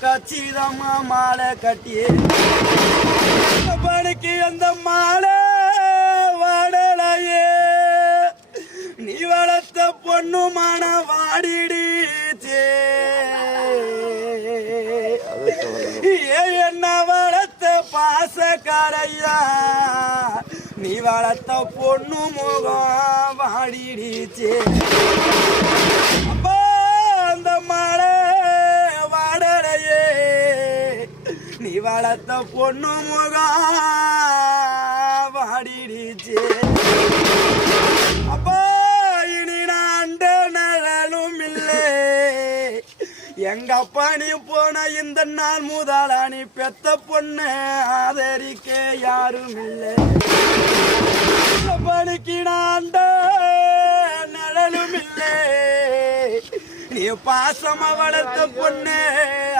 கச்சிதமா மாலை கட்டியே பணிக்கு அந்த மாலை வாடலையே நீ வளர்த்த பொண்ணு மான வாடிடுச்சே என்ன வளர்த்த பாசக்காரையா நீ வளர்த்த பொண்ணு முகம் வாடிடுச்சே அந்த மாலை வாடலையே நீ வளர்த்த பொண்ணு முகம் வாடிடுச்சே அப்பா இனி நான் நழலும் இல்லை எங்க அப்பா நீ போன இந்த நாள் முதலா நீ பெத்த பொண்ணு ஆதரிக்க யாரும் இல்லை பணிக்கு நான் நழலும் இல்லை நீ பாசமா வளர்த்த பொண்ணு